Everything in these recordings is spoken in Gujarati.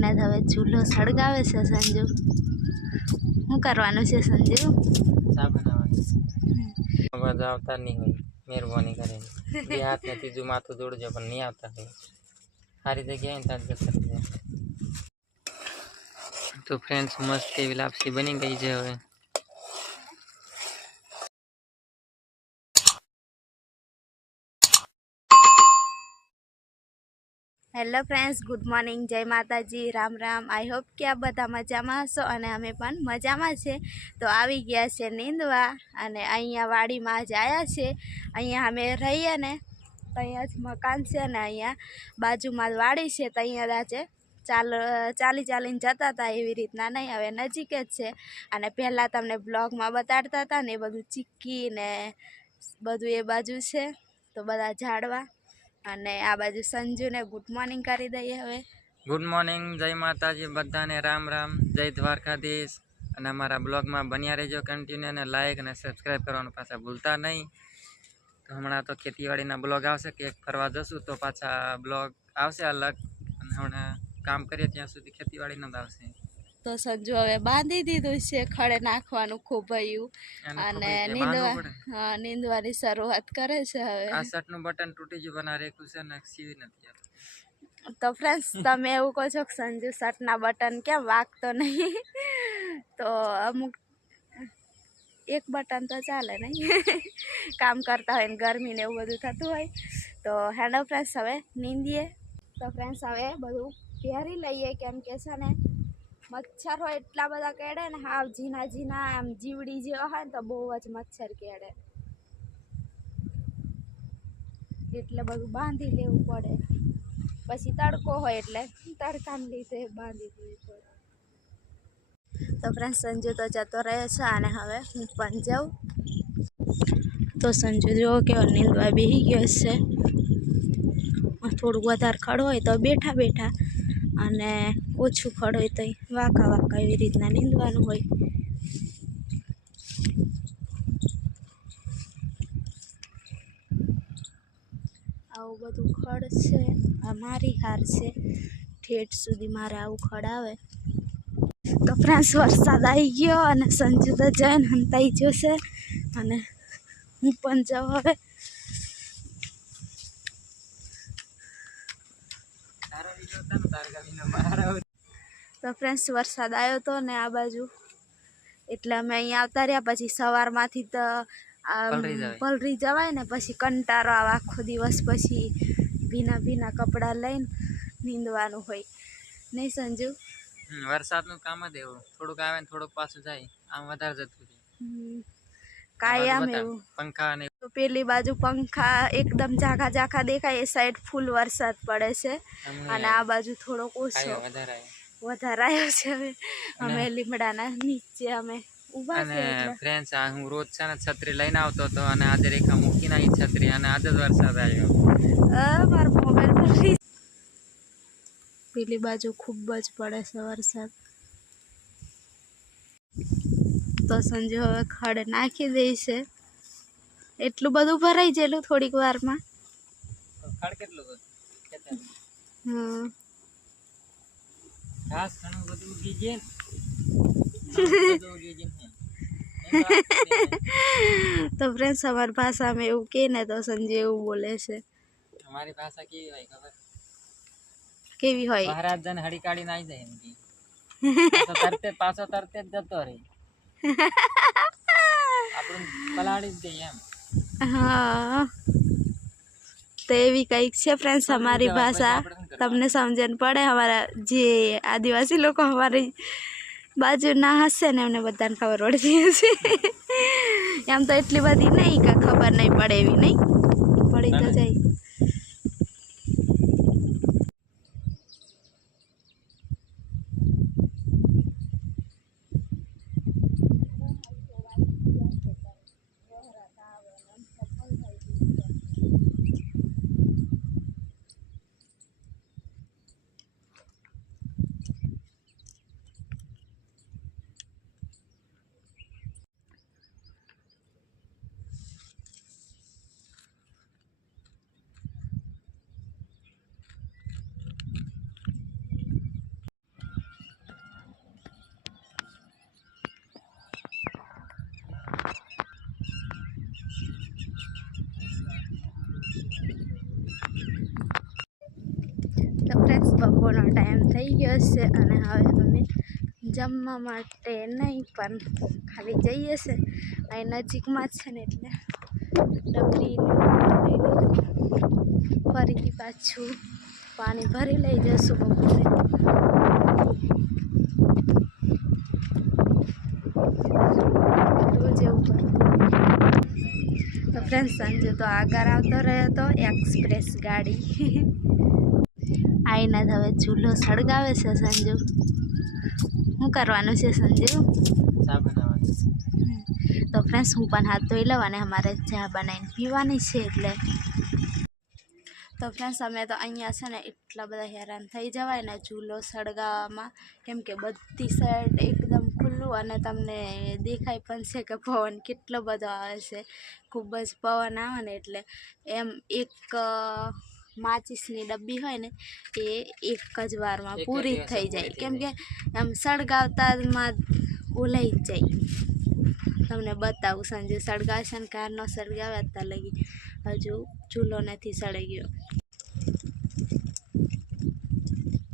નાઈને હવે ચૂલો સળગાવે છે સંજુ. શું કરવાનું છે સંજુ? ચા બનાવવાની. બધા આવતા નહીં હોય, મહેરબાની કરીને. બે હાથ ને ત્રીજું માથું જોડજો, પણ નહીં આવતા હોય. સારી જગ્યાએ ને ત્યાં જતા રહે. તો ફ્રેન્ડ્સ, મસ્ત એવી લાપસી બની ગઈ છે હવે. હેલો ફ્રેન્ડ્સ, ગુડ મોર્નિંગ, જય માતાજી, રામ રામ. આઈ હોપ કે આ બધા મજામાં હશો અને અમે પણ મજામાં છે. તો આવી ગયા છે નીંદવા અને અહીંયા વાડીમાં જ આવ્યા છે. અહીંયા અમે રહીએ ને તો અહીંયા જ મકાન છે ને અહીંયા બાજુમાં વાડી છે, તો અહીંયા આજે ચાલીને જતા હતા. એવી રીતના નહીં, હવે નજીક જ છે. અને પહેલાં તમને બ્લોગમાં બતાડતા હતા ને એ બધું ચીક્કી ને બધું એ બાજુ છે, તો બધા ઝાડવા. અને આ બાજુ સંજુને ગુડ મોર્નિંગ કરી દઈએ હવે. ગુડ મોર્નિંગ, જય માતાજી બધાને, રામ રામ, જય દ્વારકાધીશ. અને અમારા બ્લોગમાં બન્યા રહેજો કન્ટિન્યુ, અને લાઈક અને સબસ્ક્રાઈબ કરવાનું પાછા ભૂલતા નહીં. તો હમણાં તો ખેતીવાડીના બ્લોગ આવશે, કે ફરવા જશું તો પાછા બ્લોગ આવશે અલગ. અને હમણાં કામ કરીએ ત્યાં સુધી ખેતીવાડીનો જ આવશે. તો સંજુ હવે બાંધી દીધું છે, ખડે નાખવાનું ખોભાયું અને નીંદવાની શરૂઆત કરે છે હવે. આ શર્ટનું બટન તૂટી ગયું, બના રેખું છે ને સીવી નથી આવતું. તો ફ્રેન્ડ્સ, તમે એવું કહો છો કે સંજુ શર્ટના બટન કેમ વાગતો નહીં? તો અમુક એક બટન તો ચાલે નહીં, કામ કરતા હોય ને ગરમી ને એવું બધું થતું હોય. તો હેલો ફ્રેન્ડ્સ, હવે નીંદીએ. તો ફ્રેન્ડ્સ, હવે બધું પહેરી લઈએ, કેમ કે છે ને મચ્છર હોય એટલા બધા કેળે ને, હાવ ઝીણા ઝીણા આમ જીવડી જેવા હોય ને તો બહુ જ મચ્છર કેળે, એટલે બધું બાંધી લેવું પડે. પછી તડકો હોય એટલે તડકાને લીધે બાંધી દેવું પડે. તો ફ્રેન્ડ, સંજુ તો જતો રહ્યો છે અને હવે હું પણ જાઉં. તો સંજુ જો કેવો નીંદવા બેસી ગયો છે. થોડુંક વધારે ખડ હોય તો બેઠા બેઠા, અને ઓછું ખડ હોય તો વાંકા વાંકા એવી રીતના નીંદવાનું હોય. આવું બધું ખડ છે. આ મારી હાર છે, ઠેઠ સુધી મારે આવું ખડ આવે. તો ફ્રેન્ડ્સ, વરસાદ આવી ગયો અને સંજુ તો જઈને હંતાઈ ગયો છે અને હું પણ જાઉં હવે. તો ફ્રેન્ડ્સ, વરસાદ આવ્યો હતો ને આ બાજુ, એટલે અમે અહીંયા આવતા રહ્યા. પછી સવારમાંથી તો પલરી જવાય ને, પછી કંટાળો આવે આખો દિવસ. પછી ભીના ભીના કપડાં લઈને નીંદવાનું હોય નહીં સંજુ? વરસાદનું કામ જ એવું, થોડુંક આવે ને થોડુંક પાછું જાય, આમ વધારે જતું જાય. કાયમ એવું. પંખા ને તો પેલી બાજુ પંખા એકદમ ઝાખા ઝાખા દેખાય, એ સાઈડ ફૂલ વરસાદ પડે છે. અને આ બાજુ થોડોક ઓછો વધારે આવ્યો છે. હવે અમે લીમડાના નીચે અમે ઊભા છે. ફ્રેન્ડ્સ, હું રોજ છે ને છત્રી લઈને આવતો હતો, અને આજે રેખા મૂકીને આવી છત્રી, અને આજે જ વરસાદ આવ્યો. મારો મોબાઈલ પર પેલી બાજુ ખૂબ જ પડે છે વરસાદ. તો સંજુ હવે ખડ નાખી દે છે. એટલું બધું ભરાઈ ગયેલું થોડીક વારમાં. ખડ કેટલું બધું? ઘાસ ઘણું બધું ઉગી જાય ને. તો ફ્રેન્ડ્સ, અમારી ભાષામાં એવું કહે ને તો સંજય એવું બોલે છે. અમારી ભાષા કેવી હોય ખબર? કેવી હોય? મહારાજ જન હડી કાઢી નાઈ જાય એમ પાછો તરતે જ જતો રહે, આપણું પલાળી જ દે એમ. હા, તો એવી કંઈક છે ફ્રેન્ડ્સ અમારી ભાષા. તમને સમજણ પડે. અમારા જે આદિવાસી લોકો અમારી બાજુ ના હશે ને, એમને બધાને ખબર પડતી હશે. એમ તો એટલી બધી નહીં કે ખબર નહીં પડે એવી, નહીં પડી તો જાય. બપોરનો ટાઈમ થઈ ગયો છે અને હવે અમે જમવા માટે નહીં પણ ખાલી જઈએ છે અહીં નજીકમાં જ છે ને એટલે ડબરી લઈ લીધું. ફરીથી પાછું પાણી ભરી લઈ જશું બપોરે. રોજ એવું કરું. તો ફ્રેન્ડ્સ સંજુ તો આગળ આવતો રહ્યો હતો એક્સપ્રેસ ગાડી. આઈને હવે ચૂલો સળગાવે છે સંજુ. શું કરવાનું છે સંજુ? ચા બનાવવાની. તો ફ્રેન્ડ્સ હું પણ હાથ ધોઈ લઉં અને અમારે ચા બનાવીને પીવાની છે એટલે. તો ફ્રેન્ડ્સ અમે તો અહીંયા છે ને એટલા બધા હેરાન થઈ જવાય ને ચૂલો સળગાવવામાં, કેમ કે બધી સાઈડ એકદમ ખુલ્લું અને તમને દેખાય પણ છે કે પવન કેટલો બધો આવે છે. ખૂબ જ પવન આવે ને એટલે એમ એક માચીસની ડબ્બી હોય ને એ એક જ વારમાં પૂરી જ થઈ જાય, કેમ કે એમ સળગાવતામાં ઓલાઈ જ જાય. તમને બતાવું સંજુ સળગાવશે ને કાર ન સળગાવે ત્યાં લગી હજુ ચૂલો નથી સળી ગયો.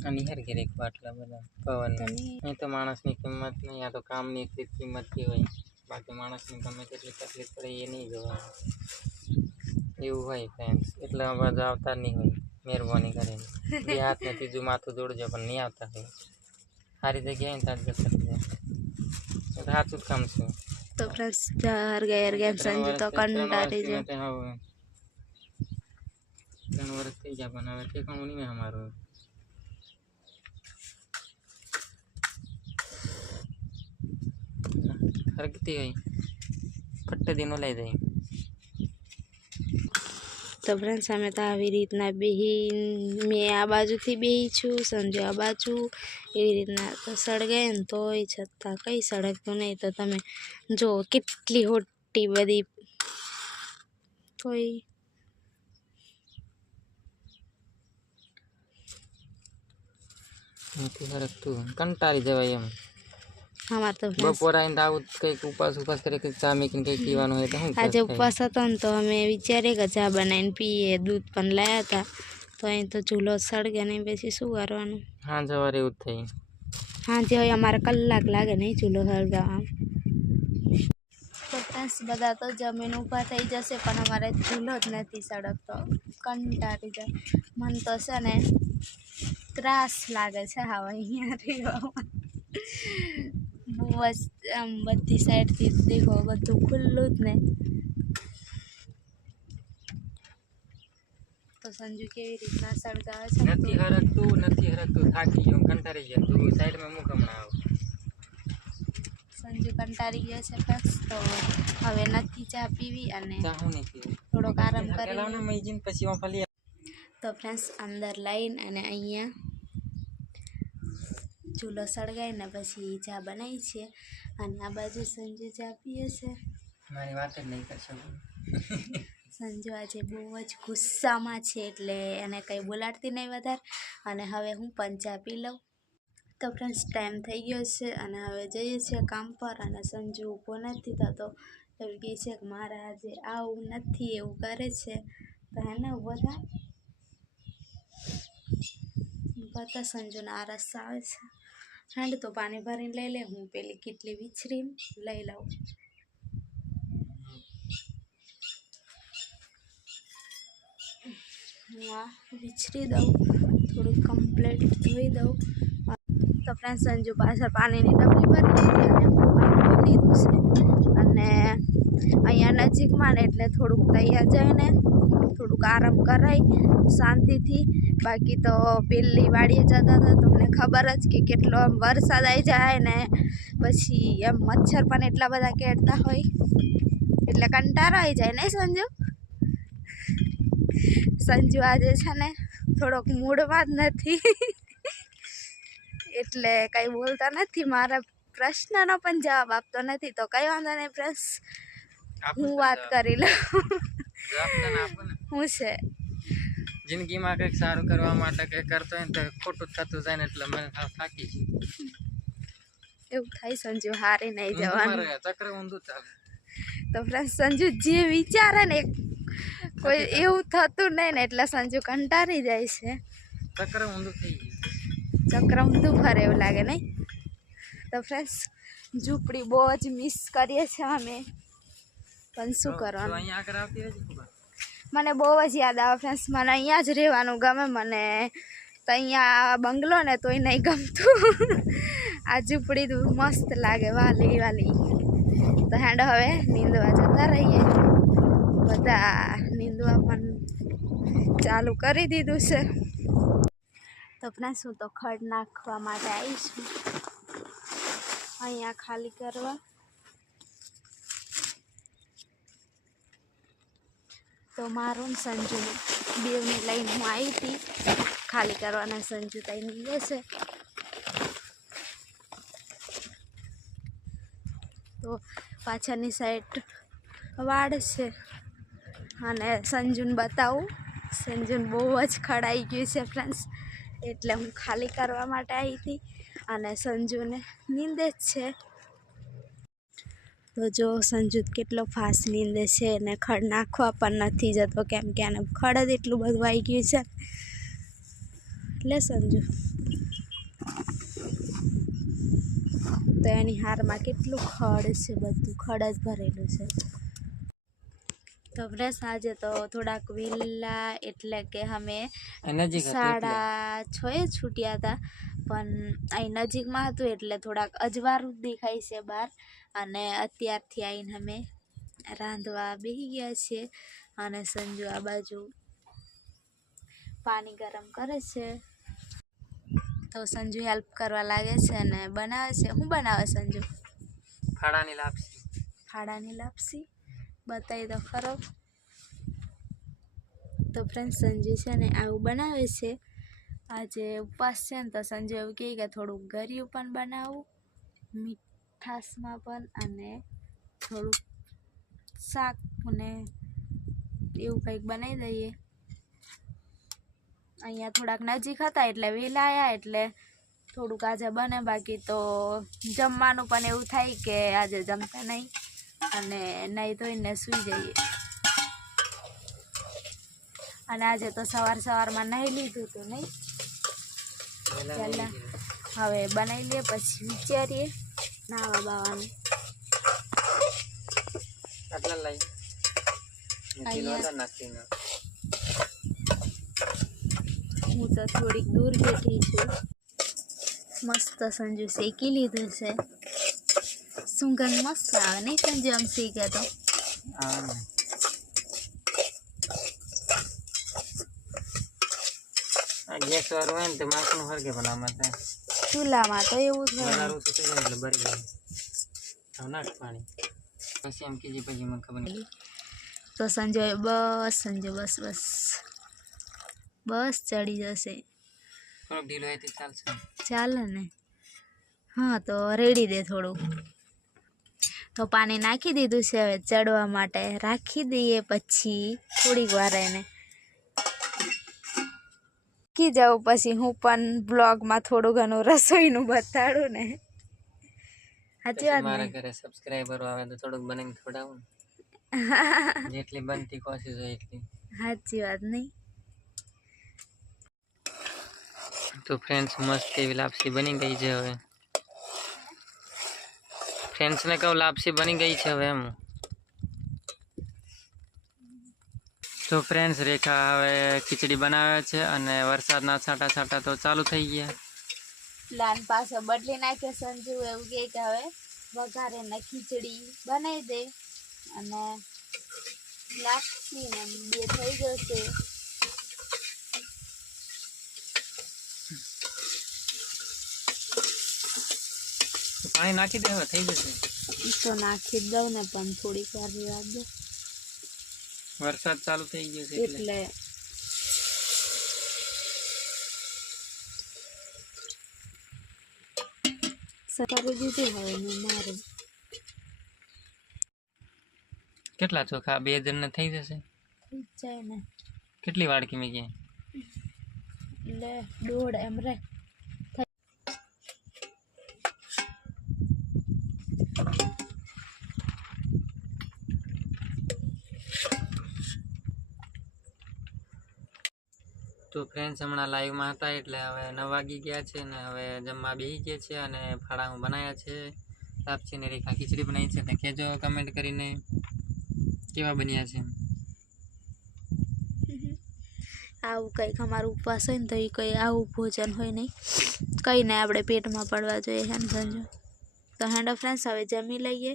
અને હેર ઘેર એક બાટલા બધા પવન. અહીં તો માણસની કિંમત નહીં, આ તો કામની એટલી જ કિંમતથી હોય. બાકી માણસની ગમે તેટલી તકલીફ પડે એ નહીં જોવાનું. એવું હોય ફ્રેન્ડ્સ, એટલે બધા આવતા નહીં હોય. મહેરબાની કરીને બે હાથ ને ત્રીજું માથું જોડજો પણ નહીં આવતા હોય. સારી જગ્યાએ ને ત્યાં જતા જાય. સાચું જ કામ છે. તો ફ્રેન્ડ્સ હરગાઈ સંજુ તો કંટાળી જાય. 3 વર્ષ થઈ ગયા પણ હવે ઠેકાણું નહીં અમારું. હરગતી હોય ફટ્ટ દીનો લઈ જાય. તો ફ્રેન્ડ્સ અમે તો આવી રીતના બેહી, મેં આ બાજુથી બેહી છું, સંજુ આ બાજુ, એવી રીતના તો સળગાય ને તોય છતાં કંઈ સળગતું નહીં. તો તમે જો કેટલી હોટી બધી તોય નથી હરગતું, કંટાળી જવાય એમ. અમારે તો બપોર આવીને આવું કંઈક ઉપવાસ કરી કંઈક ચા મૂકીને કંઈક પીવાનું હોય તો શું આજે ઉપવાસ હતો ને તો અમે વિચારીએ કે ચા બનાવીને પીએ, દૂધ પણ લાવ્યા હતા. તો અહીં તો ચૂલો સળગે નહીં, પછી શું કરવાનું? હા સવારે એવું જ થઈ. હા જે હોય અમારે કલાક લાગે નહીં ચૂલો સળગાવવામાં. તો ફ્રેન્ડ્સ બધા તો જમીન ઊભા થઈ જશે પણ અમારે ચૂલો જ નથી સળગતો. કંટાળી જાય. મન તો છે ને ત્રાસ લાગે છે હા અહીંયા રહેવામાં. બહુ જ આમ બધી સાઈડથી દેખો બધું ખુલ્લું જ ને. તો સંજુ કેવી રીતના સળગાવે છે? નથી હરગતું, થાકી ગયો, કંટાળી ગયો. તું સાઈડમાં મૂક હમણાં આવ. સંજુ કંટાળી ગયો છે બસ. તો હવે નથી ચા પીવી અને ચાહું નહીં પીવું, થોડોક આરામ કરી. પછી હું ફરી. તો ફ્રેન્ડ્સ અંદર લાઈન અને અહીંયા ચૂલો સળગાવીને પછી ચા બનાવી છે અને આ બાજુ સંજુ ચા પીએ છે. મારી વાત જ નહીં કરશો. સંજુ આજે બહુ જ ગુસ્સામાં છે એટલે એને કંઈ બોલાડતી નહીં વધારે. અને હવે હું પણ ચા પી લઉં. તો ફ્રેન્ડ્સ ટાઈમ થઈ ગયો છે અને હવે જઈએ છીએ કામ પર. અને સંજુ ઊભો નથી થતો, એવું કહે છે કે મારે આજે આવું નથી, એવું કરે છે. તો એને ઊભો થાય બધા સંજુને આરસ આવે છે. ઠંડ તો પાણી ભરીને લઈ લે, હું પેલી કેટલી વિછરીને લઈ લઉં. હું આ વિછરી દઉં, થોડુંક કમ્પ્લીટ ધોઈ દઉં. તો ફ્રેન્ડ સંજુ પાછળ પાણીની ડબલી ભરી દીધી અને હું પાણી ધોઈ લીધું છે. અને અહીંયા નજીકમાં ને એટલે થોડુંક તૈયાર જઈને થોડુંક આરામ કરાય શાંતિથી. બાકી તો પેલી વાડીએ જતા હતા તો મને ખબર જ કે કેટલો આમ વરસાદ આવી જાય ને પછી એમ મચ્છર પણ એટલા બધા કેળતા હોય એટલે કંટાળો આવી જાય નહીં સંજુ? સંજુ આજે છે ને થોડોક મૂડમાં જ નથી એટલે કંઈ બોલતા નથી. મારા પ્રશ્નનો પણ જવાબ આપતો નથી. તો કંઈ વાંધો નહીં ફ્રેન્ડ્સ, હું વાત કરી લઉં. હું છે જિંદગીમાં કંઈક સારું કરવા માટે કંઈક કરતો હોય ને તો ખોટું થતું જાય ને એટલે મને થાકી છે. એવું થાય સંજુ, હારી નહીં જવાનું. ચક્ર ઊંધું ચાલે. તો ફ્રેન્ડ સંજુ જે વિચારે ને કોઈ એવું થતું નહીં ને એટલે સંજુ કંટાળી જાય છે. ચક્ર ઊંધું થઈ ગયું. ચક્ર ઊંધું ફરે એવું લાગે નહીં. તો ફ્રેન્ડ્સ ઝૂંપડી બહુ જ મિસ કરીએ છીએ અમે, પણ શું કરવાનું. અહીંયા આગળ આવતી રહેજે ખબર. મને બહુ જ યાદ આવે ફ્રેન્ડ્સ, મને અહીંયા જ રહેવાનું ગમે. મને તો અહીંયા બંગલો ને તોય નહીં ગમતું. આ ઝૂંપડી તો મસ્ત લાગે, વાલી વાલી. તો હેન્ડ હવે નીંદવા જતા રહીએ. બધા નીંદવા પણ ચાલુ કરી દીધું છે. તો ફ્રેન્ડ્સ હું તો ખડ નાખવા માટે આવી છું અહીંયા ખાલી કરવા. તો મારું ને સંજુનું બેવને લઈને હું આવી હતી ખાલી કરવાના. સંજુ તઈ નીકળે છે. તો પાછળની સાઈડ વાડ છે અને સંજુને બતાવું. સંજુને બહુ જ ખડાઈ ગયું છે ફ્રેન્ડ્સ, એટલે હું ખાલી કરવા માટે આવી હતી અને સંજુને નીંદે જ છે. તો જો સંજુ કેટલો ફાસ્ટ નીંદે છે અને ખડ નાખવા પણ નથી જતો, કેમ કે આને ખડ જ એટલું બધું આવી ગયું છે. એટલે સંજુ તો એની હારમાં કેટલું ખડ છે, બધું ખડ જ ભરેલું છે. તો ફ્રેન્ડ્સ આજે તો થોડાક વહેલા, એટલે કે અમે 6:30 છૂટ્યા હતા, પણ અહીં નજીકમાં હતું એટલે થોડાક અજવાળું દેખાય છે બહાર. અને અત્યારથી આવીને અમે રાંધવા બેસી ગયા છીએ અને સંજુ આ બાજુ પાણી ગરમ કરે છે. તો સંજુ હેલ્પ કરવા લાગે છે અને બનાવે છે. શું બનાવે સંજુ? ફાડાની લાપસી. ફાડાની લાપસી બતાવી દો ખરો. તો ફ્રેન્ડ સંજુ છે ને આવું બનાવે છે. આજે ઉપવાસ છે ને તો સંજુ એવું કહે કે થોડુંક ગળ્યું પણ બનાવું, મીઠાશમાં પણ, અને થોડુંક શાક ને એવું કંઈક બનાવી દઈએ. અહીંયા થોડાક નજીક હતા એટલે વહેલા આવ્યા એટલે થોડુંક આજે બને. બાકી તો જમવાનું પણ એવું થાય કે આજે જમતા નહીં અને નહીં ધોઈને સૂઈ જઈએ. અને આજે તો સવારમાં નહીં લીધું હતું નહીં. પહેલાં હવે બનાવી લઈએ પછી વિચારીએ નાવા બાવાનું. હું તો થોડીક દૂર બેઠી છું. મસ્ત સંજુ શેકી લીધું છે. સુગંધ મસ્ત આવે નહીં સંજુ આમ શીખે તો? ગેસ વાળું હોય ને તો માખણ હરગે બનાવવા ચૂલામાં તો એવું જ હોય. એટલે બરી જાય નાખ પાણી પછી એમ કીજી પછી મને ખબર નહીં. તો સંજય બસ સંજય બસ બસ બસ ચડી જશે. થોડુંક ઢીલું હોય તો ચાલશે. ચાલે ને? હા તો રેડી દે થોડું. તો પાણી નાખી દીધું છે, હવે ચડવા માટે રાખી દઈએ. પછી થોડીક વાર એને કી જાઉં પછી હું પણ બ્લોગમાં થોડું ઘણું રસોઈનું બતાડું ને. સાચી વાત મારા ઘરે સબસ્ક્રાઇબરો આવે તો થોડુંક બનાવીને ખવડાવું. જેટલી બનતી કોશિશ હોય એટલી. સાચી વાત નહીં? તો ફ્રેન્ડ્સ મસ્ત એવી લાપસી બની ગઈ છે. હવે ફ્રેન્ડ્સને કહું લાપસી બની ગઈ છે હવે એમ. તો ફ્રેન્ડ્સ રેખા હવે ખીચડી બનાવે છે અને વરસાદના છાંટા છાંટા તો ચાલુ થઈ ગયા. પ્લાન પાછો બદલી નાખ્યો સંજુ. એવું કહે કે હવે વઘારે ને ખીચડી બનાવી દે અને લાપસી ને બે થઈ જશે. પાણી નાખી દે, હવે થઈ જશે. તો નાખી જ દઉં ને, પણ થોડીક વાર રહેવા દો. વરસાદ ચાલુ થઈ ગયો છે એટલે સકારી દીધી હવે મેં મારે. કેટલા ચોખા? 2 જણને થઈ જશે. થઈ જાય ને. કેટલી વાડકી મેં ગયા? લે 1.5 એમ રે. તો તો ફ્રેન્ડ્સ હમણાં લાઈવમાં હતા એટલે હવે 9 વાગી ગયા છે ને હવે જમવા બેસી ગયા છે અને ફાળામાં બનાવ્યા છે લાપસી ને રેખા ખીચડી બનાવી છે તો કહેજો કમેન્ટ કરીને કેવા બન્યા છે. આવું કંઈક અમારું ઉપવાસ હોય ને તો એ કંઈ આવું ભોજન હોય નહીં, કંઈ નહીં આપણે પેટમાં પડવા જોઈએ હે ને સંજો. તો હેન્ડો ફ્રેન્ડ્સ હવે જમી લઈએ